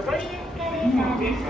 上りエスカレーターです。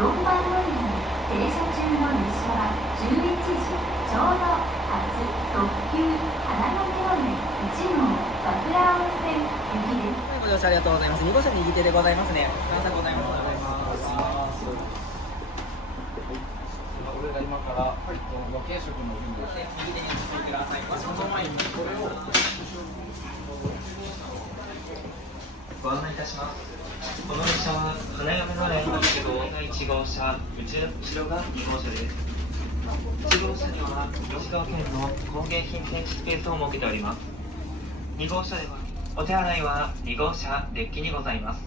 4番乗り場停車中の列車は11時ちょうど初特急花のメロデ1号和倉温泉行きです。ご乗車ありがとうございます。2号車右手でございますね。段差ございます。俺が今から予見色の便で右手に進んでください。その前にこれをご案内いたします。この列車は花嫁のレーンですけど1号車、後ろが2号車です。1号車には吉川県の工芸品展示スペースを設けております。2号車ではお手洗いは2号車デッキにございます。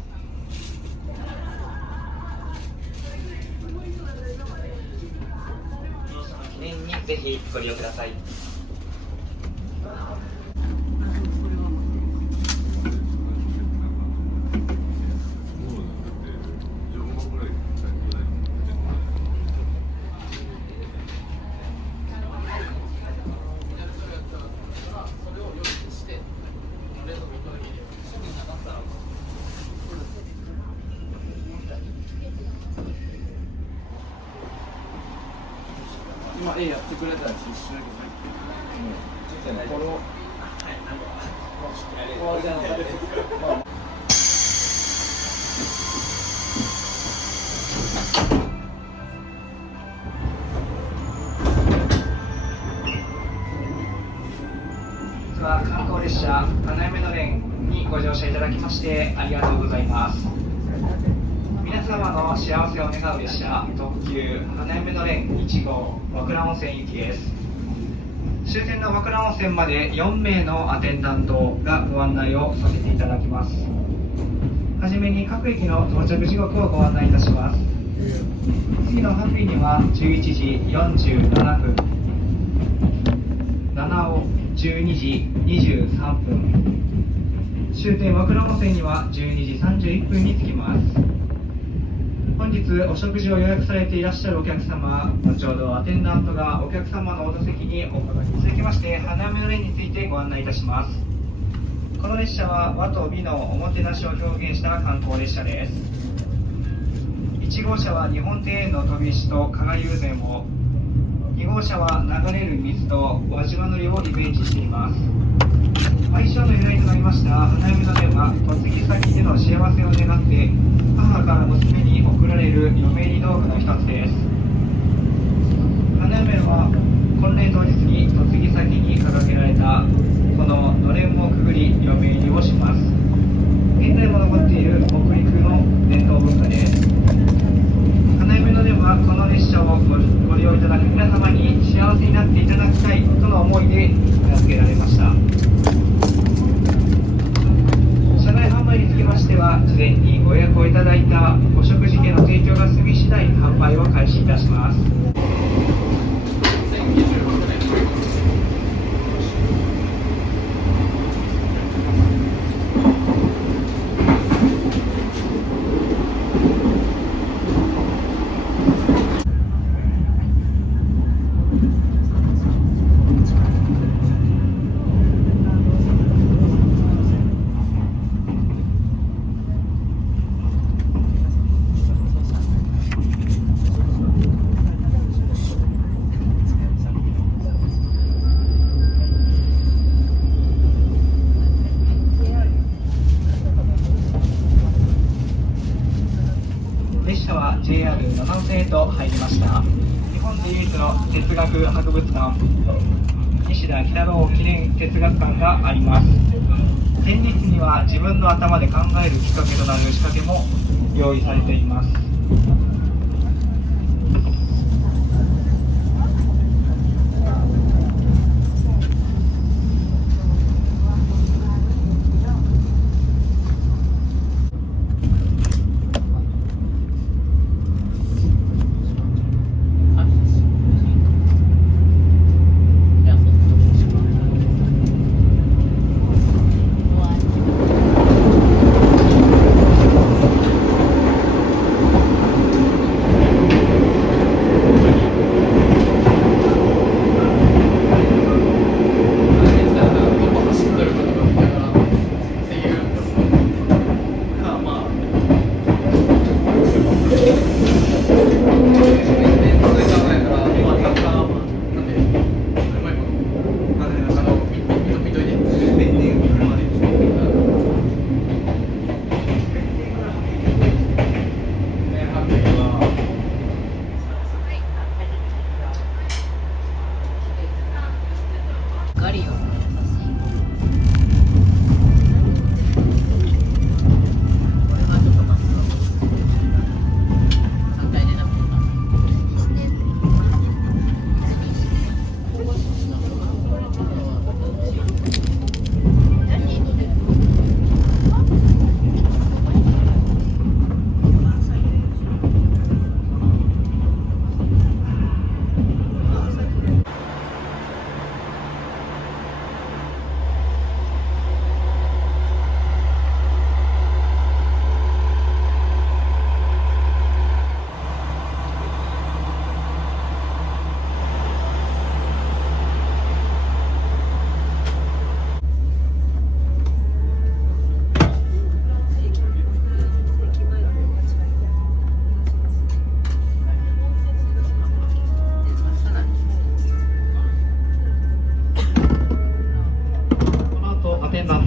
記念にぜひご利用ください。今やってくれたやつ一緒だけど、ちょっとねこれを観光列車花嫁のれんにご乗車いただきましてありがとうございます。皆様の幸せを願う列車特急花嫁のれん1号和倉温泉行きです。終点の和倉温泉まで4名のアテンダントがご案内をさせていただきます。はじめに各駅の到着時刻をご案内いたします。次の各駅には11時47分、七尾12時23分、終点和倉温泉には12時31分に着きます。本日お食事を予約されていらっしゃるお客様、後ほどアテンダントがお客様のお座席にお伺いに続きまして花嫁のれんについてご案内いたします。この列車は和と美のおもてなしを表現した観光列車です。1号車は日本庭園の飛び石と加賀友禅を、2号車は流れる水と輪島塗をイメージしています。愛称の由来となりました花嫁のれんは嫁ぎ先での幸せを願って母から娘に贈られる嫁入り道具の一つです。花嫁は婚礼当日に嫁ぎ先に掲げられたこののれんをくぐり嫁入りをします。現在も残っている北陸の伝統文化です。花嫁のれんはこの列車をご利用いただく皆様に幸せになっていただきたいとの思いで名付けられました。車内販売につきましては事前にご予約をいただいたお食事券の提供が済み次第販売を開始いたします。JR 七尾線へと入りました。日本で唯一の哲学博物館、西田北郎記念哲学館があります。展示室には自分の頭で考えるきっかけとなる仕掛けも用意されています。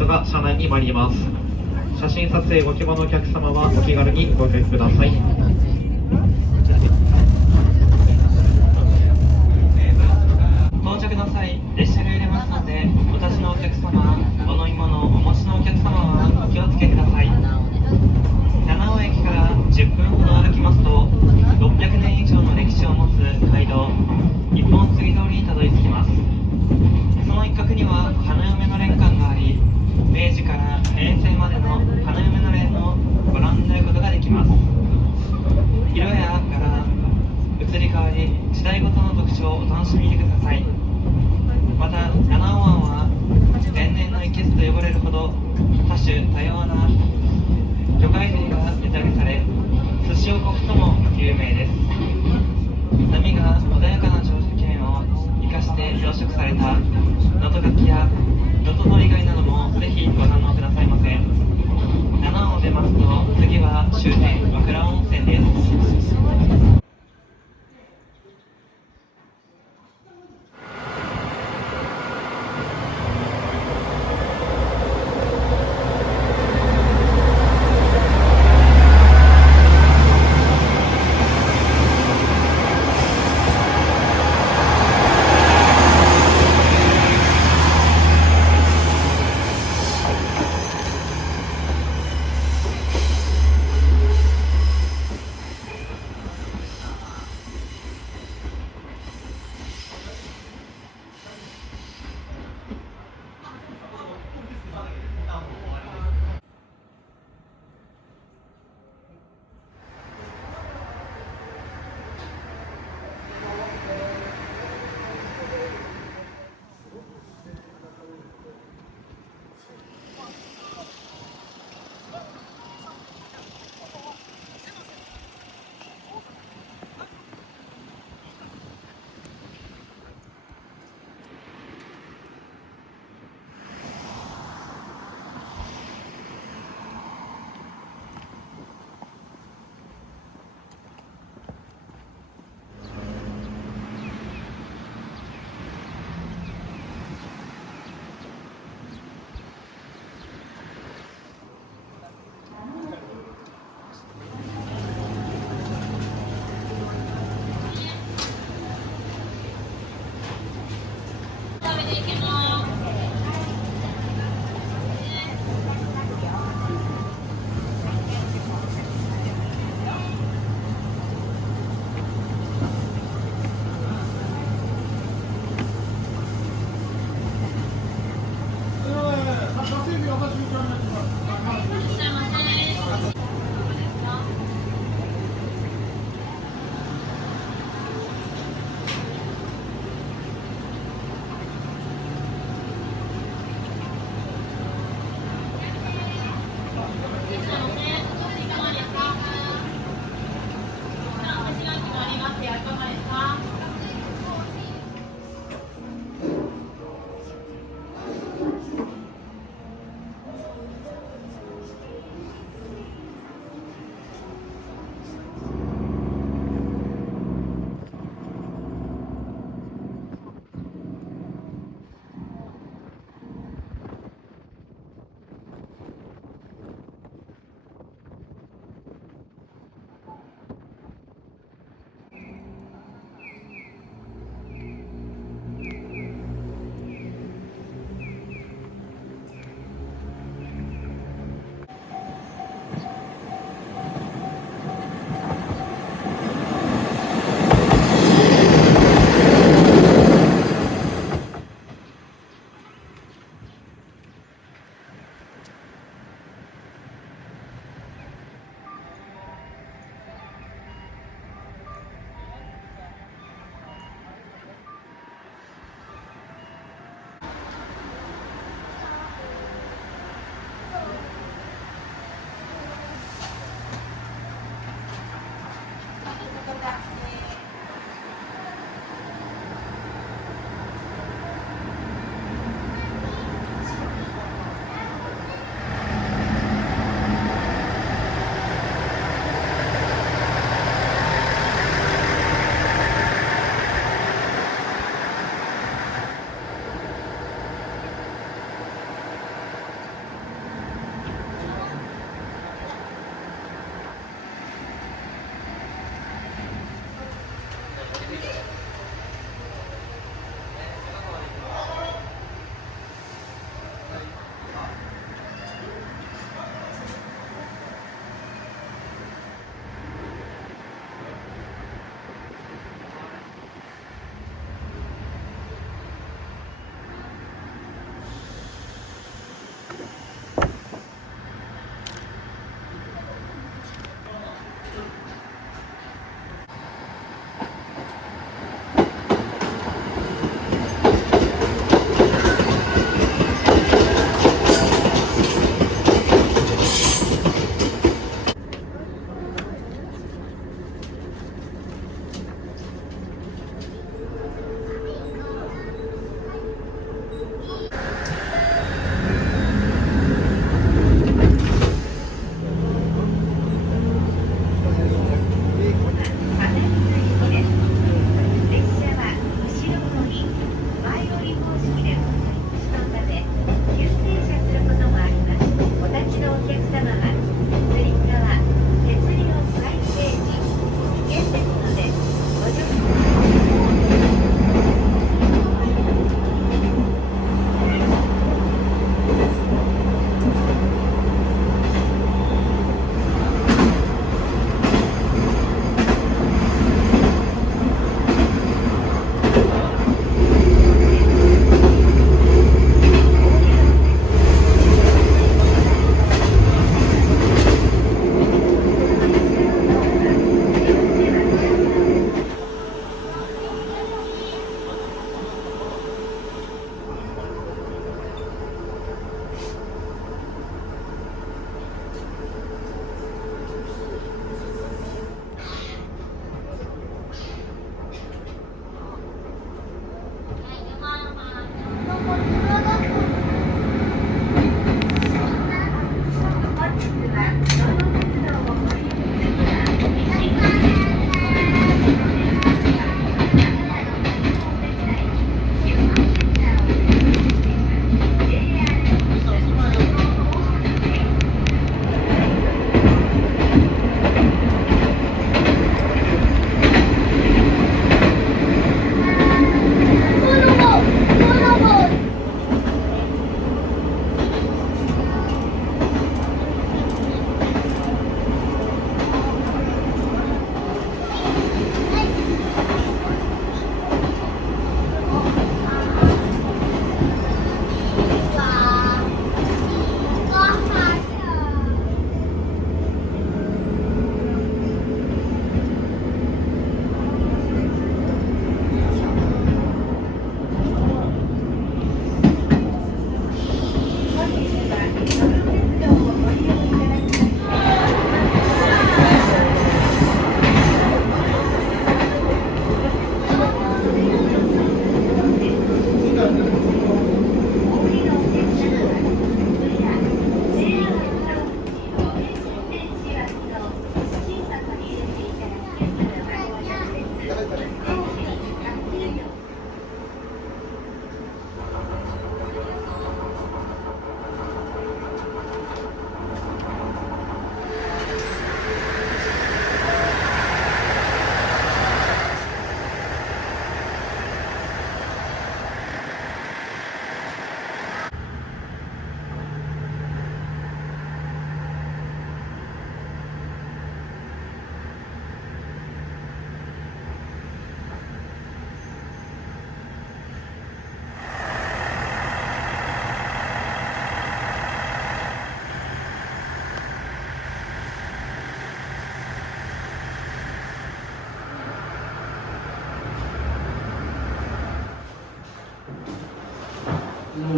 が車内に参ります。写真撮影ご希望のお客様はお気軽にご協力ください。到着の際、列車が揺れますので、お立ちのお客様、お飲み物をお持ちのお客様はお気をつけください。七尾駅から10分ほど歩きますと、600年以上の歴史を持つ街道、一本杉通りにたどり着きます。その一角には花嫁の蓮館があり、明治から平成までの花嫁のれんをご覧になることができます。色や柄、移り変わり、時代ごとの特徴をお楽しみにください。また、七尾湾は天然の生けすと呼ばれるほど多種多様な魚介類が餌揚げされ、寿司王国とも有名です。波が穏やかな上手圏を生かして養殖された能登牡蠣や能登のり貝などもぜひご堪能くださいませ。七尾を出ますと次は終点和倉温泉です。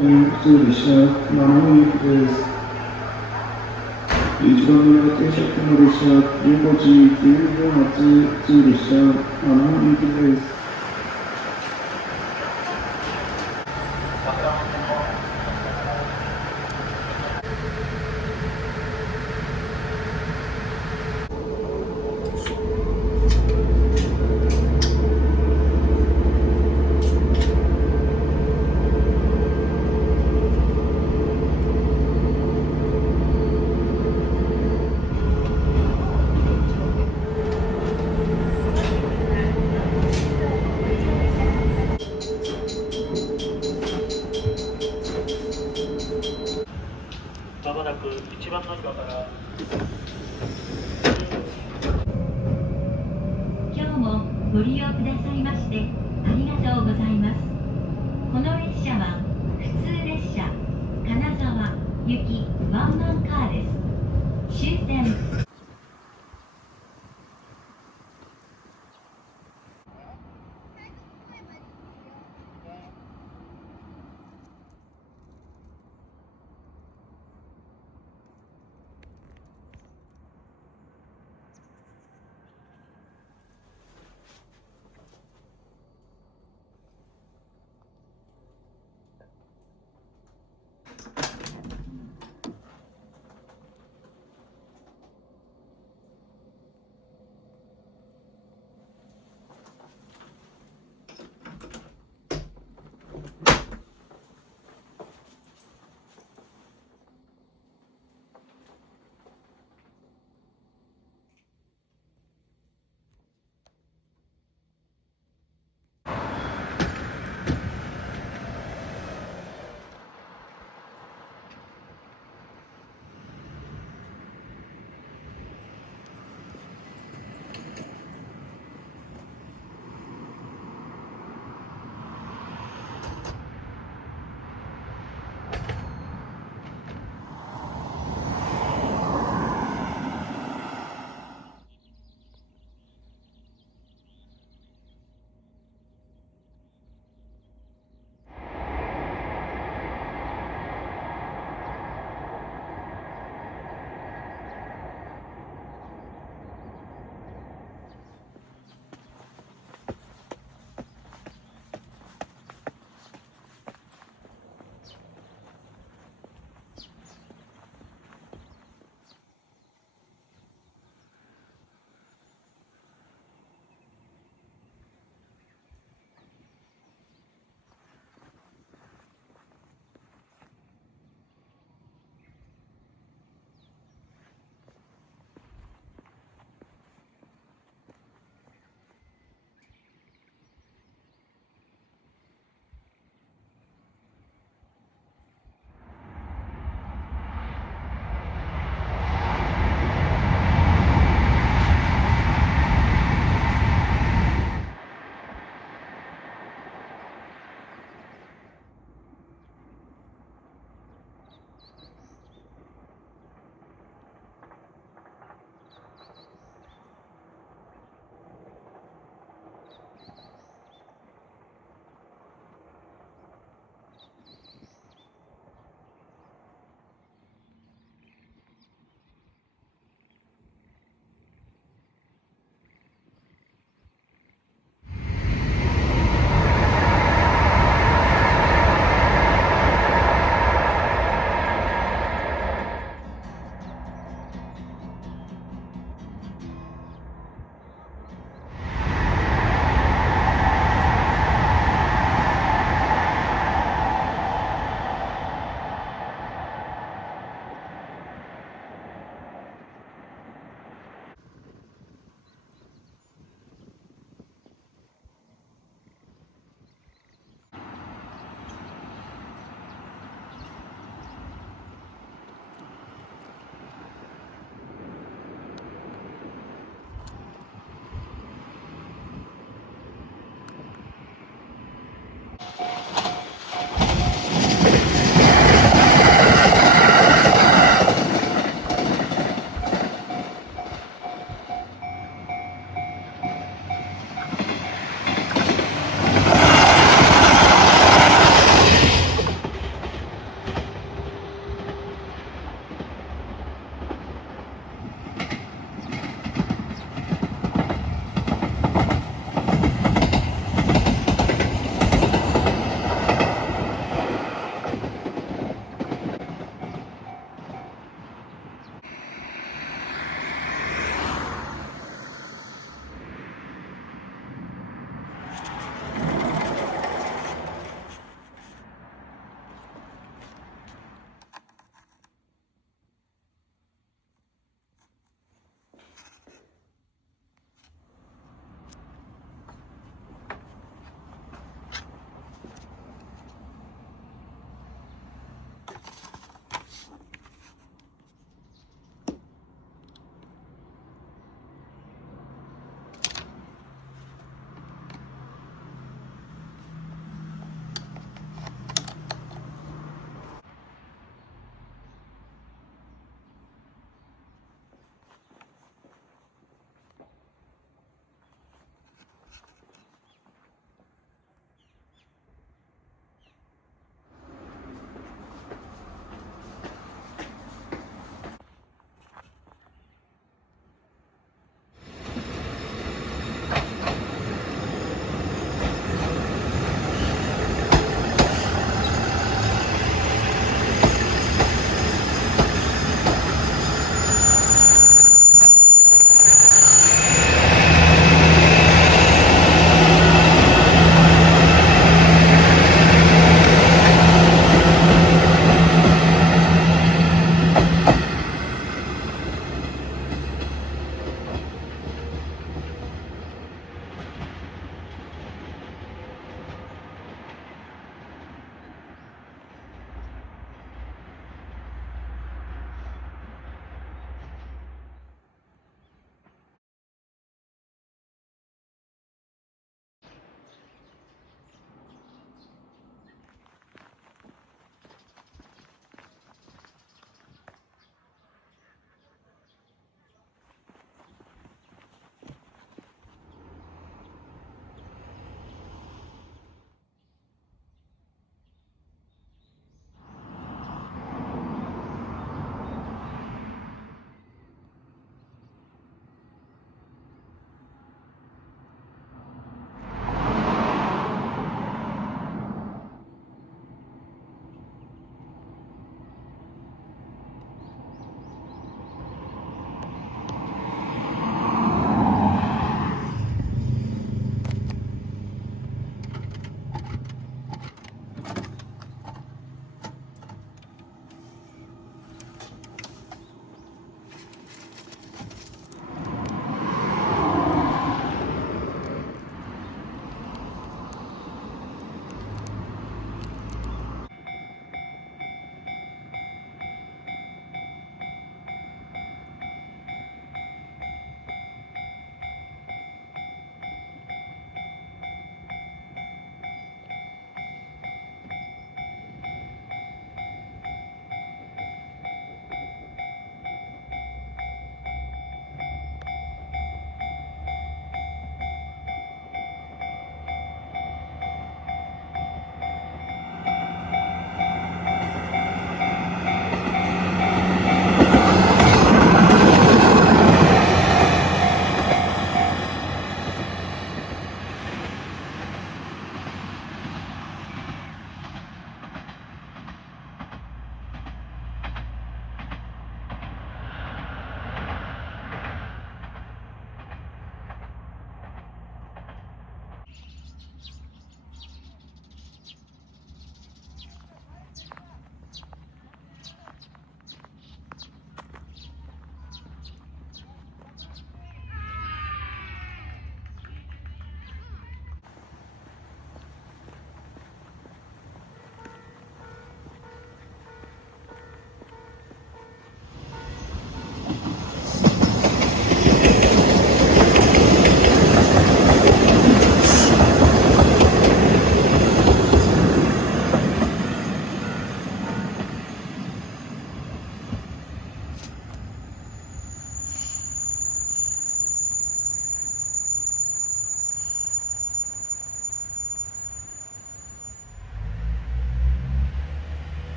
本普通列車7本行きです。1番乗りは停車中の列車15時9分発普通列車7本行きです。まもなく1番乗り場から今日もご利用くださいましてありがとうございます。この列車は普通列車金沢行きワンマンカーです。終点